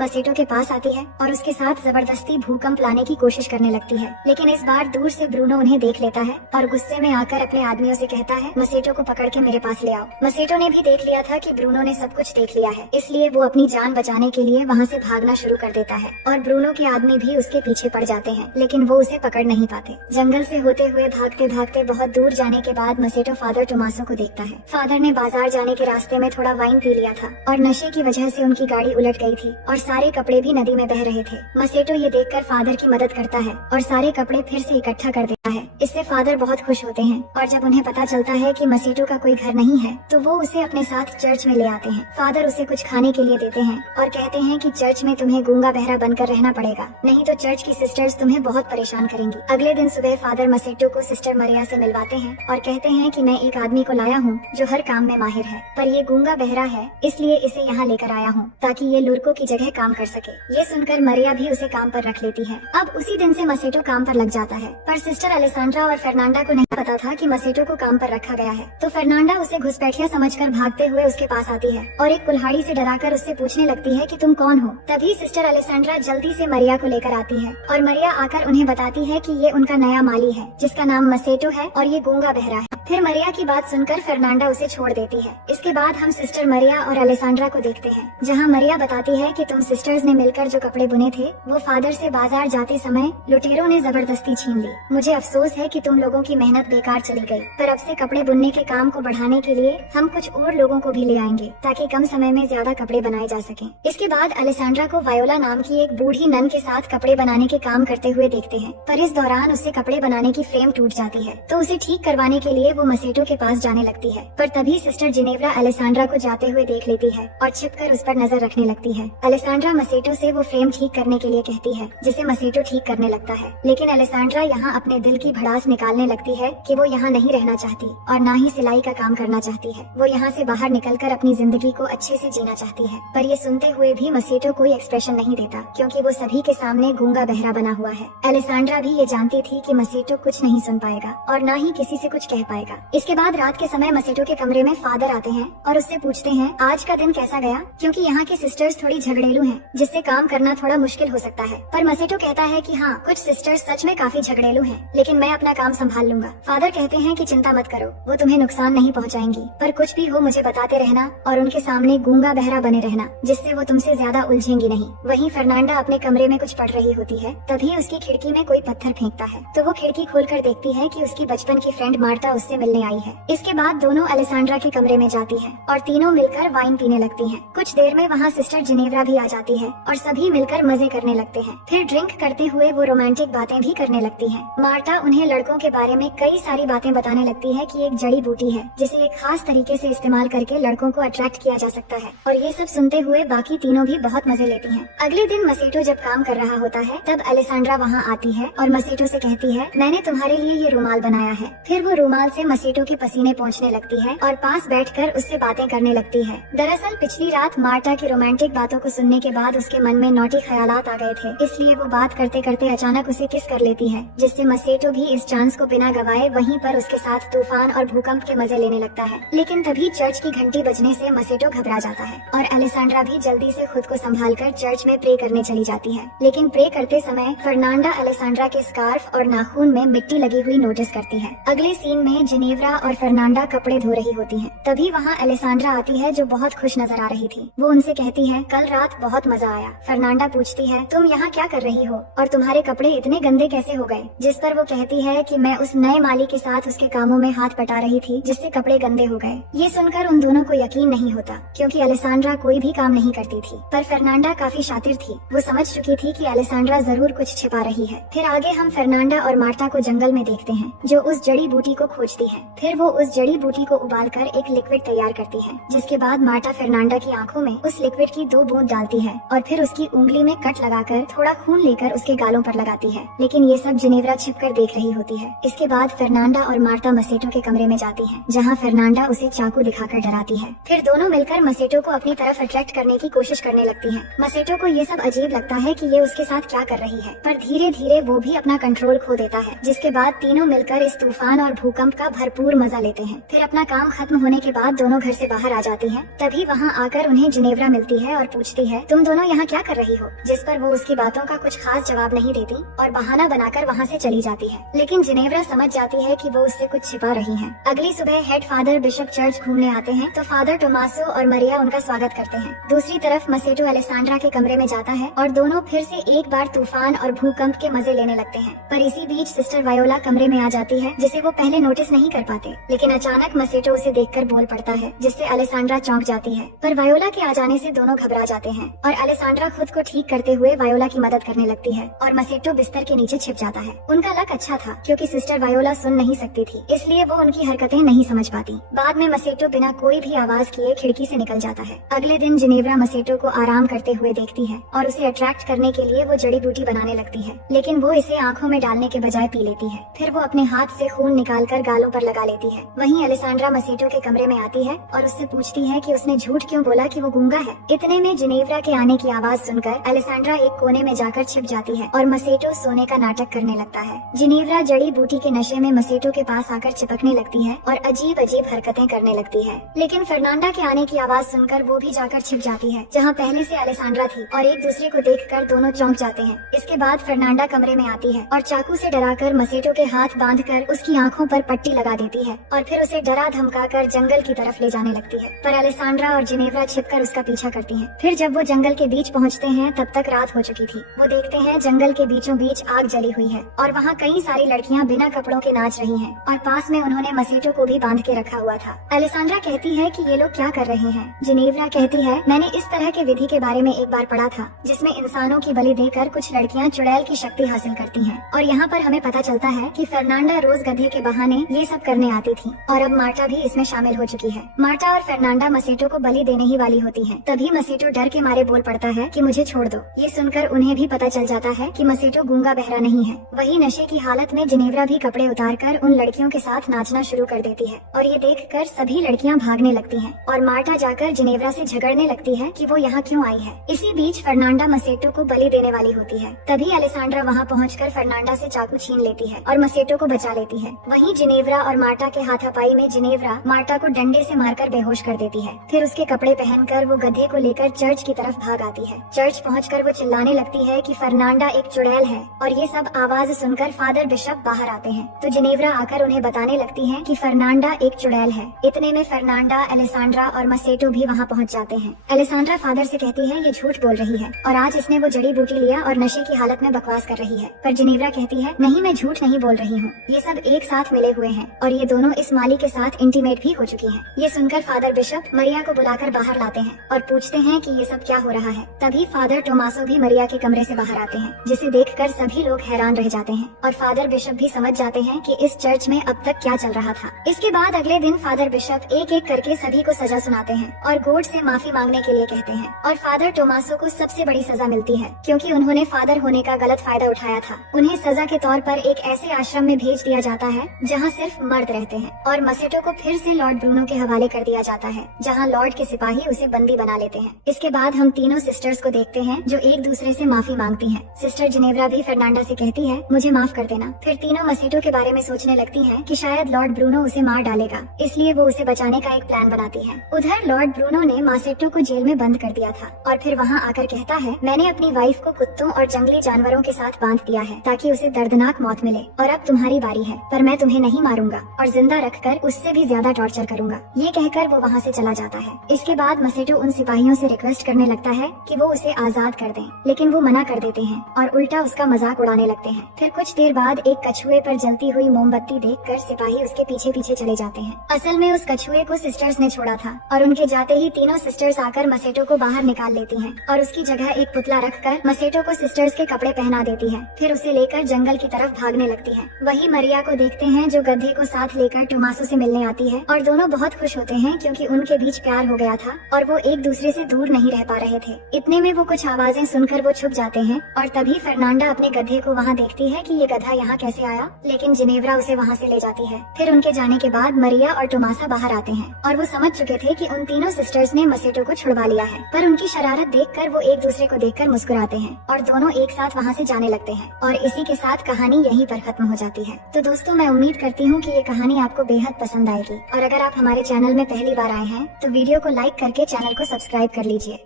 Masetto के पास आती है और उसके साथ जबरदस्ती भूकंप लाने की कोशिश करने लगती है। लेकिन इस बार दूर से ब्रूनो उन्हें देख लेता है और गुस्से में आकर अपने आदमियों से कहता है, मसेटो को पकड़ के मेरे पास ले आओ। मसेटो ने भी देख लिया था कि ब्रूनो ने सब कुछ देख लिया है, इसलिए वो अपनी जान बचाने के लिए वहाँ से भागना शुरू कर देता है और ब्रूनो के आदमी भी उसके पीछे पड़ जाते हैं, लेकिन वो उसे पकड़ नहीं पाते। जंगल से होते हुए भागते भागते बहुत दूर जाने के बाद मसेटो फादर टोमासो को देखता है। फादर ने बाजार जाने के रास्ते में थोड़ा वाइन पी लिया था और नशे की वजह से उनकी गाड़ी उलट गई थी और सारे कपड़े भी नदी में बह रहे थे। मसेटो ये देखकर फादर की मदद करता है और सारे कपड़े फिर से इकट्ठा कर देता है। इससे फादर बहुत खुश होते हैं और जब उन्हें पता चलता है कि मसेटो का कोई घर नहीं है तो वो उसे अपने साथ चर्च में ले आते हैं। फादर उसे कुछ खाने के लिए देते हैं और कहते हैं कि चर्च में तुम्हें गूंगा बहरा बनकर रहना पड़ेगा, नहीं तो चर्च की सिस्टर्स तुम्हें बहुत परेशान करेंगी। अगले दिन सुबह फादर मसेटो को सिस्टर मरिया से मिलवाते हैं और कहते हैं कि मैं एक आदमी को लाया हूँ जो हर काम में माहिर है, पर ये गूंगा बहरा है इसलिए इसे यहाँ लेकर आया हूँ ताकि ये लुर्को की जगह काम कर सके। ये सुनकर मरिया भी उसे काम पर रख लेती है। अब उसी दिन से मसेटो काम पर लग जाता है, पर सिस्टर अलेसांड्रा और फर्नांडा को नहीं पता था कि मसेटो को काम पर रखा गया है। तो फर्नांडा उसे घुसपैठिया समझकर भागते हुए उसके पास आती है और एक कुल्हाड़ी से डराकर उससे पूछने लगती है कि तुम कौन हो। तभी सिस्टर अलेसांड्रा जल्दी से मरिया को लेकर आती है और मरिया आकर उन्हें बताती है कि ये उनका नया माली है जिसका नाम मसेटो है और ये गूंगा बहरा है। फिर मरिया की बात सुनकर फर्नांडा उसे छोड़ देती है। इसके बाद हम सिस्टर मरिया और अलेसांड्रा को देखते हैं, जहाँ मरिया बताती है कि तुम सिस्टर्स ने मिलकर जो कपड़े बुने थे वो फादर से बाजार जाते समय लुटेरों ने जबरदस्ती छीन ली। मुझे अफसोस है कि तुम लोगों की मेहनत बेकार चली गई, पर अब से कपड़े बुनने के काम को बढ़ाने के लिए हम कुछ और लोगों को भी ले आएंगे ताकि कम समय में ज्यादा कपड़े बनाए जा सकें। इसके बाद अलेसांड्रा को वायोला नाम की एक बूढ़ी नन के साथ कपड़े बनाने के काम करते हुए देखते हैं, पर इस दौरान उससे कपड़े बनाने की फ्रेम टूट जाती है तो उसे ठीक करवाने के लिए वो मसेटो के पास जाने लगती है। पर तभी सिस्टर जिनेव्रा अलेसांड्रा को जाते हुए देख लेती है और छिपकर उस पर नजर रखने लगती है। अलेसांड्रा मसेटो से वो फ्रेम ठीक करने के लिए कहती है, जिसे मसेटो ठीक करने लगता है। लेकिन अलेसांड्रा यहाँ अपने दिल की भड़ास निकालने लगती है कि वो यहाँ नहीं रहना चाहती और न ही सिलाई का काम करना चाहती है। वो यहाँ से बाहर निकलकर अपनी जिंदगी को अच्छे से जीना चाहती है। पर ये सुनते हुए भी मसेटो कोई एक्सप्रेशन नहीं देता क्योंकि वो सभी के सामने गूंगा बहरा बना हुआ है। अलेसांड्रा भी ये जानती थी कि मसेटो कुछ नहीं सुन पाएगा और न ही किसी से कुछ कह पाएगा। इसके बाद रात के समय मसेटो के कमरे में फादर आते हैं और उससे पूछते हैं आज का दिन कैसा गया, क्योंकि यहाँ की सिस्टर्स थोड़ी झगड़ेलू हैं, जिससे काम करना थोड़ा मुश्किल हो सकता है। पर मसेटो कहता है कि हाँ, कुछ सिस्टर्स सच में काफी झगड़ेलू हैं, लेकिन मैं अपना काम संभाल लूंगा। फादर कहते हैं कि चिंता मत करो, वो तुम्हें नुकसान नहीं पहुँचाएंगी, पर कुछ भी हो मुझे बताते रहना और उनके सामने गूंगा बहरा बने रहना, जिससे वो तुमसे ज्यादा उलझेंगी नहीं। वहीं फर्नांडा अपने कमरे में कुछ पढ़ रही होती है, तभी उसकी खिड़की में कोई पत्थर फेंकता है तो वो खिड़की खोलकर देखती है कि उसकी बचपन की फ्रेंड मार्टा उससे मिलने आई है। इसके बाद दोनों अलेसांड्रा के कमरे में जाती है और तीनों मिलकर वाइन पीने लगती हैं। कुछ देर में वहाँ सिस्टर जिनेव्रा भी आ जाती है और सभी मिलकर मजे करने लगते हैं। फिर ड्रिंक करते हुए वो रोमांटिक बातें भी करने लगती हैं। मार्टा उन्हें लड़कों के बारे में कई सारी बातें बताने लगती है कि एक जड़ी बूटी है जिसे एक खास तरीके से इस्तेमाल करके लड़कों को अट्रैक्ट किया जा सकता है, और ये सब सुनते हुए बाकी तीनों भी बहुत मजे लेती हैं। अगले दिन मसेटो जब काम कर रहा होता है तब अलेसांड्रा वहाँ आती है और मसेटो से कहती है, मैंने तुम्हारे लिए ये रुमाल बनाया है। फिर वो रुमाल से मसेटो के पसीने पहुँचने लगती है और पास बैठकर उससे बातें करने लगती है। दरअसल पिछली रात मार्टा की रोमांटिक बातों को सुनने के बाद उसके मन में नौटी ख्यालात आ गए थे, इसलिए वो बात करते करते अचानक उसे किस कर लेती है, जिससे मसेटो भी इस चांस को बिना गवाए वहीं पर उसके साथ तूफान और भूकंप के मजे लेने लगता है। लेकिन तभी चर्च की घंटी बजने से मसेटो घबरा जाता है और अलेसांड्रा भी जल्दी से खुद को संभालकर चर्च में प्रे करने चली जाती है। लेकिन प्रे करते समय फर्नांडा अलेसांड्रा के स्कार्फ और नाखून में मिट्टी लगी हुई नोटिस करती है। अगले सीन में जिनेव्रा और फर्नांडा कपड़े धो रही होती है। तभी वहाँ अलेसांड्रा आती है जो बहुत खुश नजर आ रही थी। वो उनसे कहती है, कल रात बहुत मजा आया। फर्नांडा पूछती है, तुम यहाँ क्या कर रही हो और तुम्हारे कपड़े इतने गंदे कैसे हो गए? जिस पर वो कहती है कि मैं उस नए माली के साथ उसके कामों में हाथ बटा रही थी जिससे कपड़े गंदे हो गए। ये सुनकर उन दोनों को यकीन नहीं होता क्योंकि अलेसांड्रा कोई भी काम नहीं करती थी, पर फर्नांडा काफी शातिर थी। वो समझ चुकी थी कि अलेसांड्रा जरूर कुछ छिपा रही है। फिर आगे हम फर्नांडा और मार्टा को जंगल में देखते हैं जो उस जड़ी बूटी को खोजती है। फिर वो उस जड़ी बूटी को उबालकर एक लिक्विड तैयार करती है, जिसके बाद मार्टा फर्नांडा की आंखों में उस लिक्विड की 2 बूंद डालती है और फिर उसकी उंगली में कट लगाकर थोड़ा खून लेकर उसके गालों पर लगाती है। लेकिन ये सब जिनेव्रा छिपकर देख रही होती है। इसके बाद फर्नांडा और मार्टा मसेटो के कमरे में जाती हैं, जहां फर्नांडा उसे चाकू दिखाकर डराती है। फिर दोनों मिलकर मसेटो को अपनी तरफ अट्रैक्ट करने की कोशिश करने लगती हैं। मसेटो को ये सब अजीब लगता है कि ये उसके साथ क्या कर रही है, पर धीरे धीरे वो भी अपना कंट्रोल खो देता है, जिसके बाद तीनों मिलकर इस तूफान और भूकंप का भरपूर मजा लेते हैं। फिर अपना काम खत्म होने के बाद दोनों घर से बाहर आ जाती हैं। तभी वहाँ आकर उन्हें जिनेव्रा मिलती है और पूछती है, तुम दोनों यहाँ क्या कर रही हो? जिस पर वो उसकी बातों का कुछ खास जवाब नहीं देती और बहाना बनाकर वहाँ से चली जाती है। लेकिन जिनेव्रा समझ जाती है कि वो उससे कुछ छिपा रही है। अगली सुबह हेड फादर बिशप चर्च घूमने आते हैं तो फादर टोमासो और मरिया उनका स्वागत करते हैं। दूसरी तरफ मसेटो अलेसांड्रा के कमरे में जाता है और दोनों फिर से एक बार तूफान और भूकंप के मजे लेने लगते हैं। पर इसी बीच सिस्टर वायोला कमरे में आ जाती है, जिसे वो पहले नोटिस नहीं कर पाते। लेकिन अचानक मसेटो उसे देखकर बोल पड़ता है, जिससे अलेसांड्रा चौंक जाती है। पर वायोला के आ जाने से दोनों घबरा जाते हैं और अलेसांड्रा खुद को ठीक करते हुए वायोला की मदद करने लगती है और मसेटो बिस्तर के नीचे छिप जाता है। उनका लक अच्छा था क्योंकि सिस्टर वायोला सुन नहीं सकती थी, इसलिए वो उनकी हरकतें नहीं समझ पाती। बाद में मसेटो बिना कोई भी आवाज किए खिड़की से निकल जाता है। अगले दिन जिनेव्रा मसेटो को आराम करते हुए देखती है और उसे अट्रैक्ट करने के लिए वो जड़ी बूटी बनाने लगती है, लेकिन वो इसे आँखों में डालने के बजाय पी लेती है। फिर वो अपने हाथ से खून निकालकर गालों पर लगा लेती है। वहीं अलेसांड्रा मसेटो के कमरे में आती है और उससे पूछती है कि उसने झूठ क्यों बोला कि वो गूंगा है। इतने में जिनेव्रा के आने की आवाज सुनकर अलेसांड्रा एक कोने में जाकर छिप जाती है और मसेटो सोने का नाटक करने लगता है। जिनेव्रा जड़ी बूटी के नशे में मसेटो के पास आकर चिपकने लगती है और अजीब अजीब हरकतें करने लगती है। लेकिन फर्नांडा के आने की आवाज सुनकर वो भी जाकर छिप जाती है जहाँ पहले से अलेसांड्रा थी और एक दूसरे को देखकर दोनों चौंक जाते हैं। इसके बाद फर्नांडा कमरे में आती है और चाकू से डराकर मसेटो के हाथ बांधकर उसकी आंखों पर पट्टी लगा देती है और फिर उसे डरा धमकाकर जंगल की तरफ ले जाने लगती है। पर अलेसांड्रा और जिनेव्रा छिपकर उसका पीछा करती हैं। फिर जब वो जंगल के बीच पहुंचते हैं तब तक रात हो चुकी थी। वो देखते हैं जंगल के बीचों बीच आग जली हुई है और वहाँ कई सारी लड़कियाँ बिना कपड़ों के नाच रही हैं और पास में उन्होंने मसेटो को भी बांध के रखा हुआ था। अलेसांड्रा कहती है कि ये लोग क्या कर रहे हैं। जिनेव्रा कहती है, मैंने इस तरह के विधि के बारे में एक बार पढ़ा था जिसमें इंसानों की बलि देकर कुछ लड़कियाँ चुड़ैल की शक्ति हासिल करती हैं और यहाँ पर हमें पता चलता है कि फर्नांडा रोज गधे के बहाने ये सब करने आती थी और अब मार्टा भी इसमें शामिल हो चुकी है। मार्टा और फर्नांडा मसेटो को बलि देने ही वाली होती हैं। तभी मसेटो डर के मारे बोल पड़ता है कि मुझे छोड़ दो। ये सुनकर उन्हें भी पता चल जाता है कि मसेटो गूंगा बहरा नहीं है। वही नशे की हालत में जिनेव्रा भी कपड़े उतारकर उन लड़कियों के साथ नाचना शुरू कर देती है और ये देखकर सभी लड़कियां भागने लगती हैं और मार्टा जाकर जिनेव्रा से झगड़ने लगती है कि वो यहाँ क्यों आई है। इसी बीच फर्नांडा मसेटो को बलि देने वाली होती है। तभी अलेसांड्रा वहाँ पहुंचकर फर्नांडा से चाकू छीन लेती है और मसेटो को बचा लेती है। वहीं जिनेव्रा और मार्टा के हाथापाई में जिनेव्रा मार्टा को डंडे से मारकर बेहोश कर देती है। फिर उसके कपड़े पहनकर वो गधे को लेकर चर्च की तरफ भाग आती है। चर्च पहुंचकर वो चिल्लाने लगती है कि फर्नांडा एक चुड़ैल है और ये सब आवाज सुनकर फादर बिशप बाहर आते हैं तो जिनेव्रा आकर उन्हें बताने लगती है कि फर्नांडा एक चुड़ैल है। इतने में फर्नांडा, अलेसांड्रा और मसेटो भी वहाँ पहुँच जाते हैं। अलेसांड्रा फादर से कहती है ये झूठ बोल रही है और आज इसने वो जड़ी बूटी लिया और नशे की हालत में बकवास कर रही है। पर जिनेव्रा कहती है, नहीं, मैं झूठ नहीं बोल रही हूँ, ये सब एक साथ मिले हुए हैं और ये दोनों इस माली के साथ इंटीमेट भी हो चुकी हैं। ये सुनकर फादर बिशप मरिया को बुलाकर बाहर लाते हैं और पूछते हैं कि ये सब क्या हो रहा है। तभी फादर टोमासो भी मरिया के कमरे से बाहर आते हैं, जिसे देखकर सभी लोग हैरान रह जाते हैं और फादर बिशप भी समझ जाते हैं कि इस चर्च में अब तक क्या चल रहा था। इसके बाद अगले दिन फादर बिशप एक एक करके सभी को सजा सुनाते हैं और गॉड से माफी मांगने के लिए कहते हैं और फादर टोमासो को सबसे बड़ी सजा मिलती है क्योंकि उन्होंने फादर होने का गलत फायदा उठाया था। उन्हें सजा के तौर पर एक ऐसे आश्रम में भेज दिया जाता है जहाँ सिर्फ मर्द रहते हैं और मसेटो को फिर से लॉर्ड ब्रूनो के हवाले कर दिया जाता है जहाँ लॉर्ड के सिपाही उसे बंदी बना लेते हैं। इसके बाद हम तीनों सिस्टर्स को देखते हैं जो एक दूसरे से माफी मांगती हैं। सिस्टर जिनेव्रा भी फर्नांडा से कहती है, मुझे माफ कर देना। फिर तीनों मसेटो के बारे में सोचने लगती हैं कि शायद लॉर्ड ब्रूनो उसे मार डालेगा, इसलिए वो उसे बचाने का एक प्लान बनाती है। उधर लॉर्ड ब्रूनो ने मसेटो को जेल में बंद कर दिया था और फिर वहाँ आकर कहता है, मैंने अपनी वाइफ को कुत्तों और जंगली जानवरों के साथ बांध दिया है ताकि उसे दर्दनाक मौत मिले और अब तुम्हारी बारी है, पर मैं तुम्हें नहीं मारूंगा और जिंदा रखकर उससे भी ज्यादा टॉर्चर करूंगा। ये कहकर वो वहाँ से चला जाता है। इसके बाद मसेटो उन सिपाहियों से रिक्वेस्ट करने लगता है कि वो उसे आजाद कर दें, लेकिन वो मना कर देते हैं और उल्टा उसका मजाक उड़ाने लगते हैं। फिर कुछ देर बाद एक कछुए पर जलती हुई मोमबत्ती देखकर सिपाही उसके पीछे पीछे चले जाते हैं। असल में उस कछुए को सिस्टर्स ने छोड़ा था और उनके जाते ही तीनों सिस्टर्स आकर मसेटो को बाहर निकाल लेती हैं और उसकी जगह एक पुतला रखकर मसेटो को सिस्टर्स के कपड़े पहना देती है। फिर उसे लेकर जंगल की तरफ भागने लगती है। वही मरिया को देखते हैं जो गधे को साथ लेकर टोमासो से मिलने आती है और दोनों बहुत खुश होते हैं क्योंकि उनके बीच प्यार हो गया था और वो एक दूसरे से दूर नहीं रह पा रहे थे। इतने में वो कुछ आवाजें सुनकर वो छुप जाते हैं और तभी फर्नांडा अपने गधे को वहाँ देखती है कि ये गधा यहाँ कैसे आया, लेकिन जिनेव्रा उसे वहाँ से ले जाती है। फिर उनके जाने के बाद मरिया और टोमासा बाहर आते हैं और वो समझ चुके थे कि उन तीनों सिस्टर्स ने मसेटो को छुड़वा लिया है, पर उनकी शरारत देखकर वो एक दूसरे को देखकर मुस्कुराते हैं और दोनों एक साथ वहाँ से जाने लगते हैं और इसी के साथ कहानी यहीं पर खत्म हो जाती है। तो दोस्तों, मैं उम्मीद करती हूँ हूँ कि ये कहानी आपको बेहद पसंद आएगी और अगर आप हमारे चैनल में पहली बार आए हैं तो वीडियो को लाइक करके चैनल को सब्सक्राइब कर लीजिए।